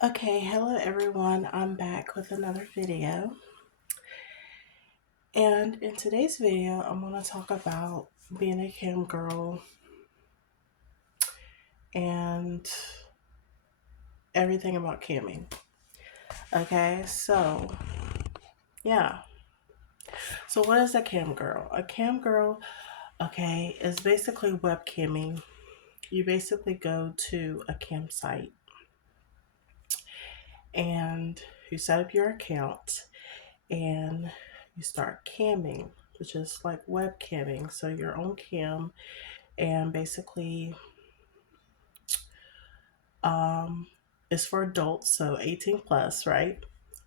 Okay, hello everyone. I'm back with another video. And in today's video, I'm going to talk about being a cam girl and everything about camming. Okay, so yeah. So what is a cam girl? A cam girl, okay, is basically webcamming. You basically go to a campsite and you set up your account and you start camming, which is like webcamming. So your own cam, and basically um it's for adults, so 18 plus, right?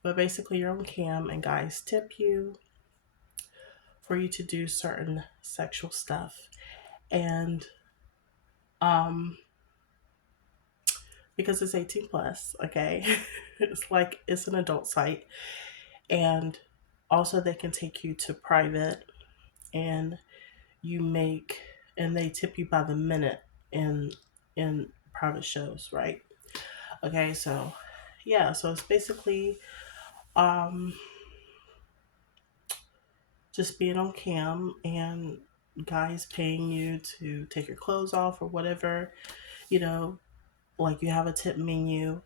But basically you're on cam and guys tip you for you to do certain sexual stuff. And um because it's 18 plus, okay, it's like it's an adult site. And also they can take you to private, and you make and they tip you by the minute in private shows, right? Okay, so yeah, so it's basically um just being on cam and guys paying you to take your clothes off or whatever, you know, like you have a tip menu,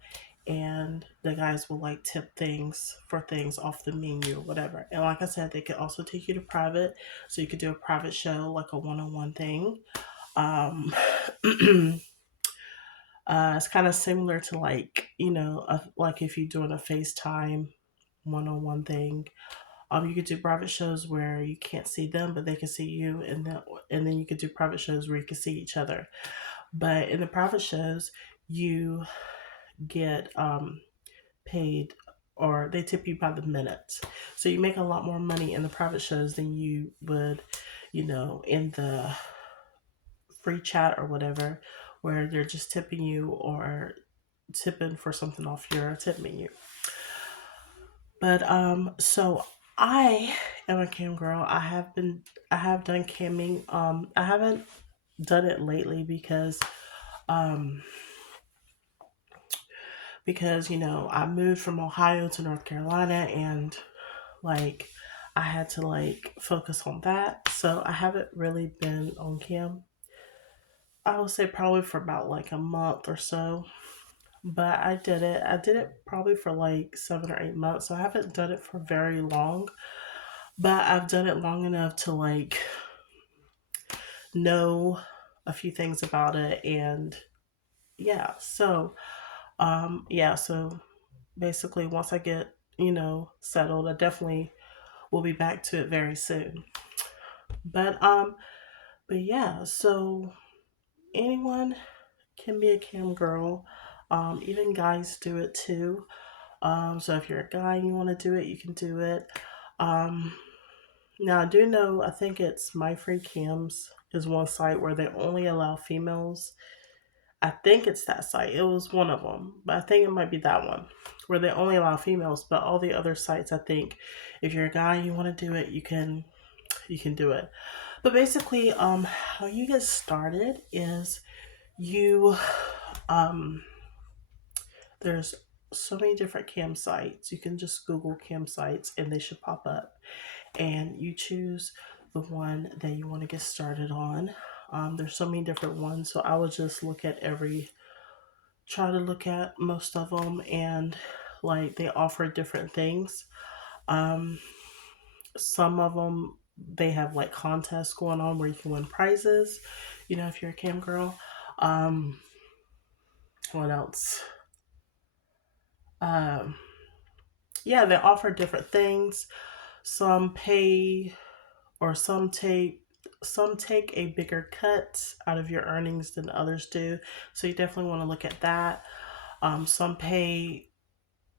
and the guys will like tip things for things off the menu or whatever. And like I said, they could also take you to private, so you could do a private show, like a one-on-one thing. um it's kind of similar to, like, like if you're doing a FaceTime one-on-one thing. You could do private shows where you can't see them, but they can see you, and then you could do private shows where you can see each other. But in the private shows, you get paid, or they tip you by the minute. So you make a lot more money in the private shows than you would, in the free chat or whatever, where they're just tipping you or tipping for something off your tip menu. But so I am a cam girl. I have done camming. I haven't done it lately um because I moved from Ohio to North Carolina, and like I had to like focus on that. So I haven't really been on cam. I would say probably for about like a month or so. But I did it. I did it probably for like 7 or 8 months. So I haven't done it for very long, but I've done it long enough to like know a few things about it. And yeah, so basically once I get, settled, I definitely will be back to it very soon. But yeah, so anyone can be a cam girl. Even guys do it too. So if you're a guy and you want to do it, you can do it. Um, Now I do know, I think it's My Free Cams is one site where they only allow females. I think it's that site. It was one of them, but I think it might be that one where they only allow females. But all the other sites, I think, if you're a guy and you want to do it, you can do it. But basically, how you get started is you um there's so many different campsites. You can just Google campsites and they should pop up, and you choose the one that you want to get started on. There's so many different ones, so I would just try to look at most of them, and like they offer different things. Um, some of them they have like contests going on where you can win prizes. If you're a cam girl. Um, what else? Um, yeah, they offer different things. Some pay, or some take a bigger cut out of your earnings than others do. So you definitely want to look at that. Some pay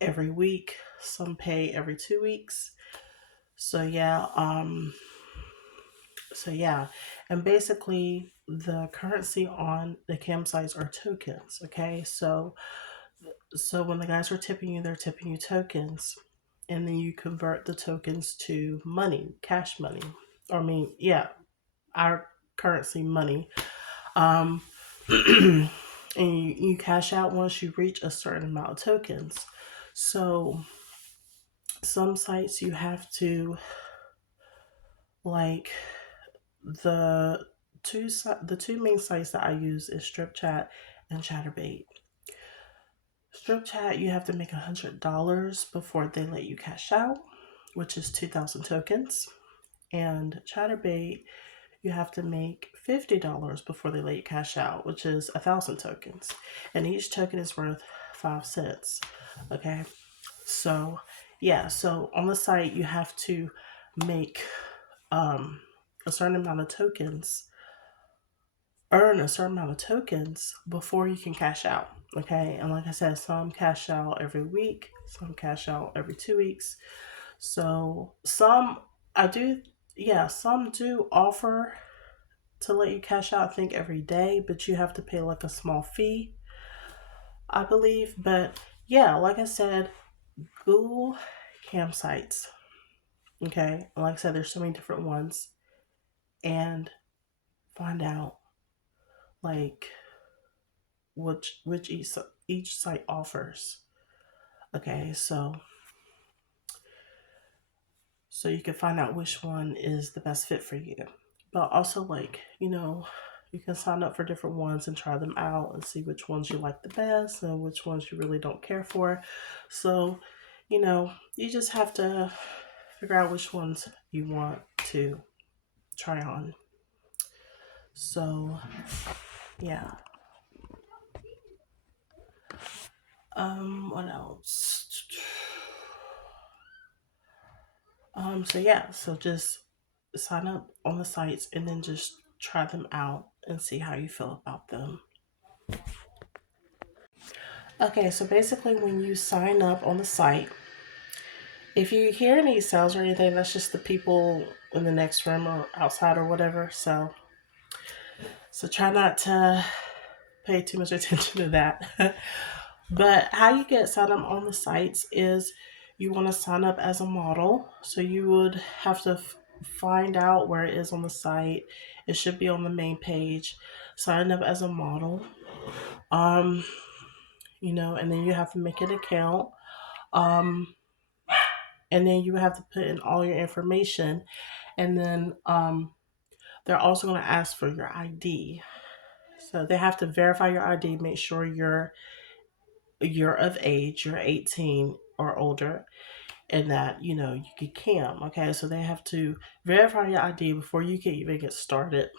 every week, some pay every 2 weeks. So yeah, and basically the currency on the campsites are tokens. Okay, so when the guys are tipping you, they're tipping you tokens, and then you convert the tokens to money, cash money. Or I mean, yeah, our currency money. Um, and you cash out once you reach a certain amount of tokens. So some sites you have to, like, the the two main sites that I use is StripChat and Chatterbait. StripChat, you have to make $100 before they let you cash out, which is 2,000 tokens. And Chatterbait, you have to make $50 before they let you cash out, which is 1,000 tokens. And each token is worth 5 cents. Okay. So, yeah. So on the site, you have to make a certain amount of tokens, earn a certain amount of tokens before you can cash out. Okay. And like I said, some cash out every week, some cash out every 2 weeks. So some I do, yeah, some do offer to let you cash out, I think, every day, but you have to pay like a small fee, I believe. But yeah, like I said, Google campsites. Okay. Like I said, there's so many different ones, and find out like which each site offers. Okay, so you can find out which one is the best fit for you. But also, like, you can sign up for different ones and try them out and see which ones you like the best and which ones you really don't care for. So, you just have to figure out which ones you want to try on. So, yeah. What else? So yeah, so just sign up on the sites and then just try them out and see how you feel about them. Okay, so basically, when you sign up on the site, if you hear any sounds or anything, that's just the people in the next room or outside or whatever. So try not to pay too much attention to that. But how you get signed up on the sites is you want to sign up as a model. So you would have to find out where it is on the site. It should be on the main page. Sign up as a model. Um, and then you have to make an account. Um, and then you have to put in all your information. And then they're also going to ask for your ID. So they have to verify your ID, make sure you're of age, you're 18 or older, and that you can cam. Okay, so they have to verify your ID before you can even get started.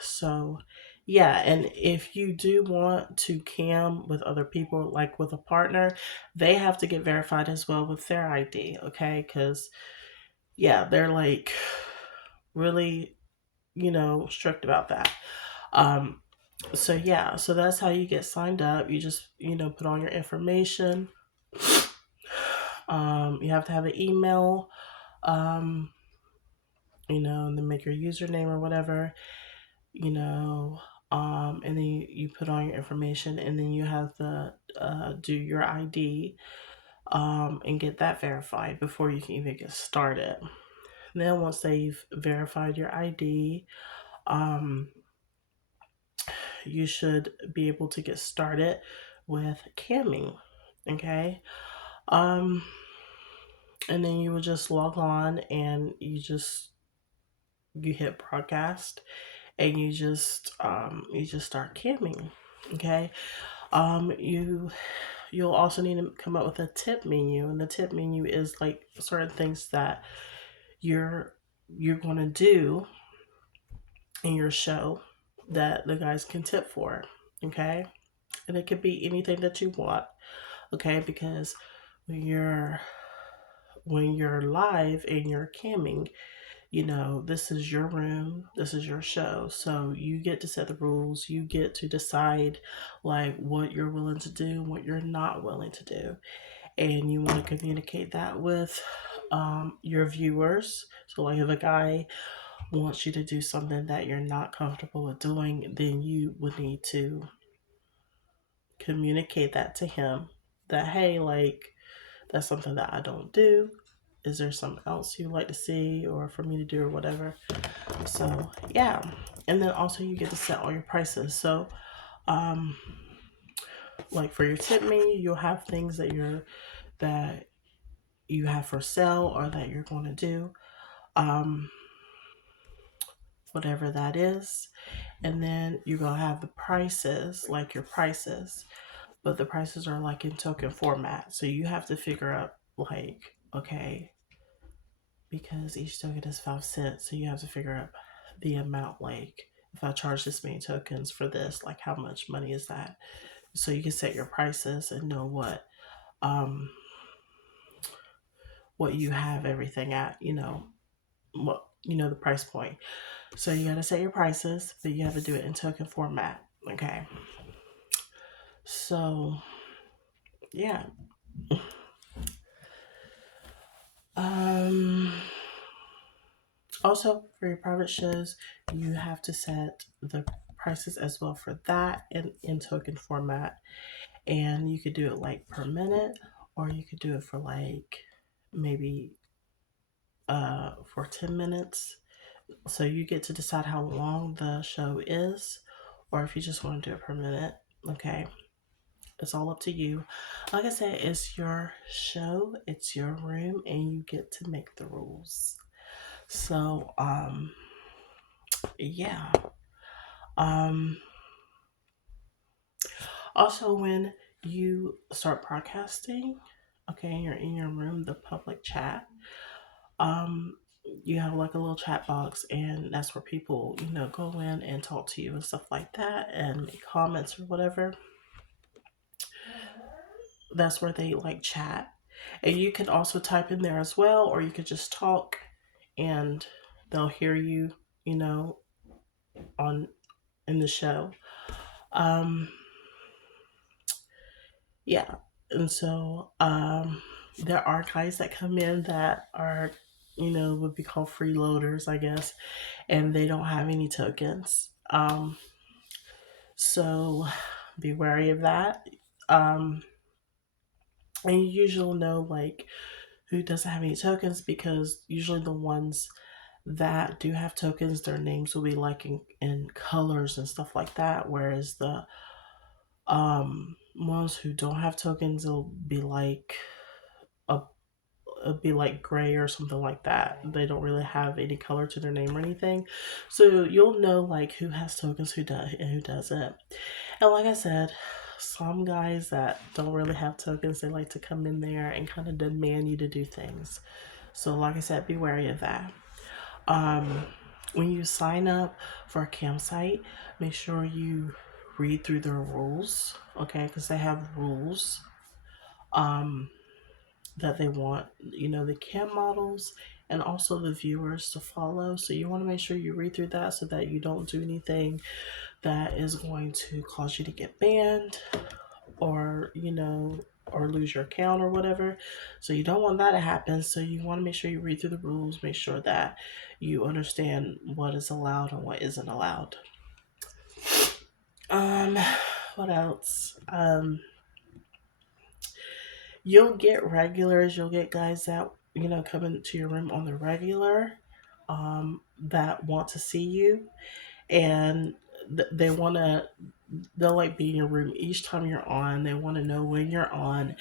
So yeah, and if you do want to cam with other people, like with a partner, they have to get verified as well with their ID. Okay, because yeah, they're like really strict about that. um so yeah, so that's how you get signed up. You just put on your information. You have to have an email, um and then make your username or whatever, you know and then you put on your information, and then you have to do your ID, and get that verified before you can even get started. Then once they've verified your ID, um, you should be able to get started with camming. Okay. Um, and then you will just log on and you hit broadcast, and you just start camming. Okay. You'll also need to come up with a tip menu, and the tip menu is like certain things that you're going to do in your show that the guys can tip for. Okay. And it could be anything that you want. Okay, because when you're live and you're camming, this is your room, this is your show. So you get to set the rules, you get to decide like what you're willing to do and what you're not willing to do. And you want to communicate that with your viewers. So like if a guy wants you to do something that you're not comfortable with doing, then you would need to communicate that to him, that hey, like, that's something that I don't do. Is there something else you'd like to see or for me to do or whatever? So yeah. And then also you get to set all your prices. So um like for your tip me, you'll have things that you have for sale or that you're going to do, um whatever that is. And then you're going to have the prices, like your prices, but the prices are like in token format. So you have to figure out like, okay, because each token is 5 cents, so you have to figure out the amount. Like, if I charge this many tokens for this, like how much money is that? So you can set your prices and know um what you have everything at, what the price point. So you gotta set your prices, but you have to do it in token format. Okay. So yeah. Um Also, for your private shows, you have to set the prices as well for that in token format. And you could do it like per minute, or you could do it for like maybe for 10 minutes. So you get to decide how long the show is, or if you just want to do it per minute. Okay. It's all up to you. Like I said, it's your show, it's your room, and you get to make the rules. So, yeah. Um, Also, when you start broadcasting, okay, and you're in your room, the public chat, um, you have like a little chat box, and that's where people, go in and talk to you and stuff like that, and make comments or whatever. That's where they like chat, and you can also type in there as well, or you could just talk, and they'll hear you, you know, on in the show. Um, yeah, and so there are guys that come in that are, would be called freeloaders, I guess, and they don't have any tokens. So be wary of that. Um, and you usually know like who doesn't have any tokens, because usually the ones that do have tokens, their names will be like in colors and stuff like that. Whereas the ones who don't have tokens, will be like a it'd be like gray or something like that. They don't really have any color to their name or anything. So you'll know like who has tokens, who does and who doesn't. And like I said, some guys that don't really have tokens, they like to come in there and kind of demand you to do things. So like I said, be wary of that. Um, when you sign up for a campsite, make sure you read through their rules, okay? Because they have rules. Um, that they want, the cam models and also the viewers to follow. So you want to make sure you read through that so that you don't do anything that is going to cause you to get banned, or, or lose your account or whatever. So you don't want that to happen. So you want to make sure you read through the rules, make sure that you understand what is allowed and what isn't allowed. Um, what else? You'll get regulars, you'll get guys that, come into your room on the regular, that want to see you, and they want to, they'll like be in your room each time you're on. They want to know when you're on,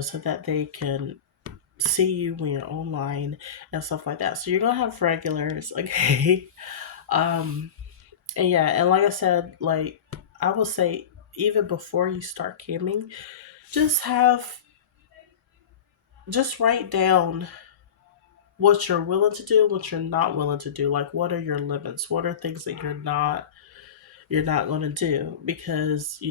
so that they can see you when you're online and stuff like that. So you're gonna have regulars, okay? um, and yeah, and like I said, like I will say, even before you start camming, just have just write down what you're willing to do, what you're not willing to do. Like, what are your limits? What are things that you're not going to do? Because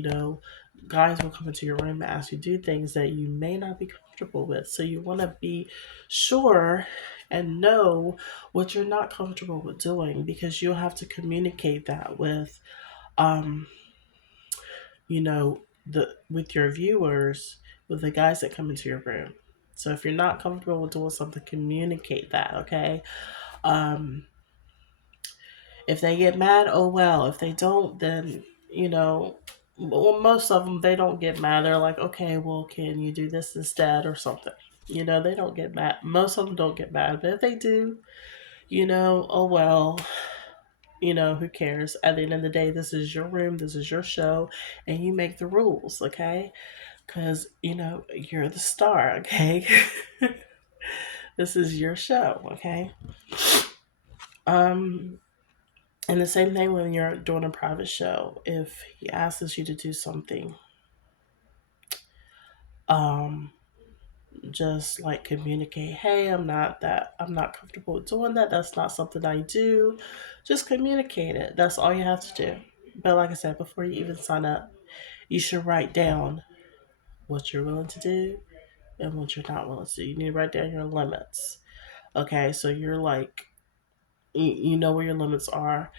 guys will come into your room and ask you to do things that you may not be comfortable with. So you want to be sure and know what you're not comfortable with doing, because you'll have to communicate that with um with your viewers, with the guys that come into your room. So if you're not comfortable with doing something, communicate that, okay? Um, if they get mad, oh well. If they don't, then well, most of them, they don't get mad. They're like, okay, well, can you do this instead or something? They don't get mad. Most of them don't get mad, but if they do, oh well. You know, who cares? At the end of the day, this is your room, this is your show, and you make the rules, okay? Because, you know, you're the star, okay? This is your show, okay? Um, and the same thing when you're doing a private show. If he asks you to do something, um, just like communicate, hey, I'm not comfortable with doing that. That's not something I do. Just communicate it. That's all you have to do. But like I said, before you even sign up, you should write down what you're willing to do and what you're not willing to do. You need to write down your limits. Okay, so you're like, you know where your limits are.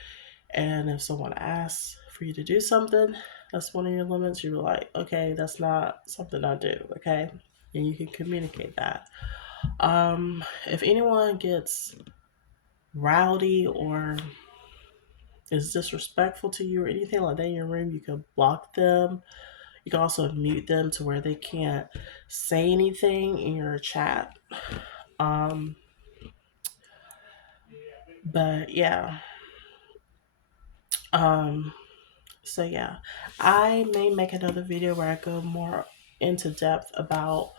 And if someone asks for you to do something, that's one of your limits. You're like, okay, that's not something I do. Okay, and you can communicate that. If anyone gets rowdy or is disrespectful to you or anything like that in your room, you can block them. You can also mute them to where they can't say anything in your chat. Um, but yeah. Um, so yeah, I may make another video where I go more into depth about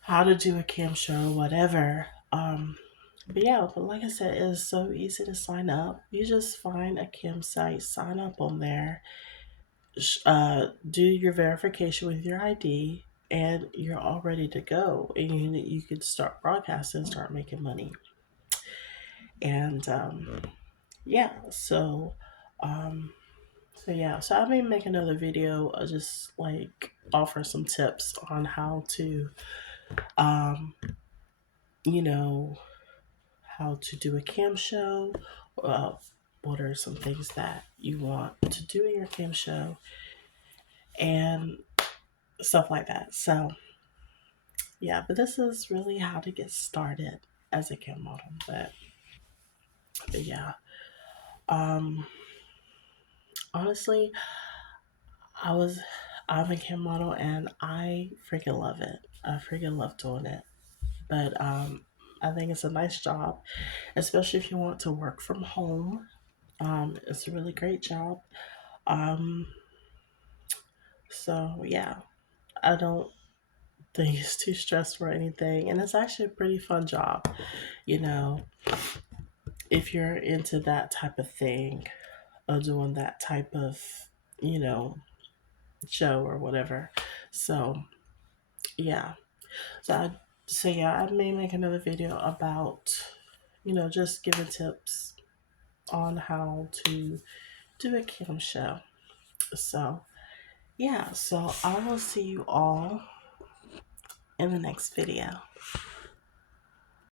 how to do a cam show, whatever. But yeah, but like I said, it's so easy to sign up. You just find a campsite, sign up on there, do your verification with your ID, and you're all ready to go. And you could start broadcasting, start making money. And yeah, um, so yeah, so I may make another video, just like offer some tips on how to, um, you know, how to do a cam show. Uh, what are some things that you want to do in your cam show and stuff like that. So yeah, but this is really how to get started as a cam model. But yeah, um, honestly, I was I'm a cam model and I freaking love it. I freaking love doing it. But I think it's a nice job, especially if you want to work from home. It's a really great job. Um, so yeah, I don't think it's too stressful or anything, and it's actually a pretty fun job. You know, if you're into that type of thing, or doing that type of, you know, show or whatever. So yeah, so yeah, I may make another video about, you know, just giving tips on how to do a cam show. So yeah, so I will see you all in the next video.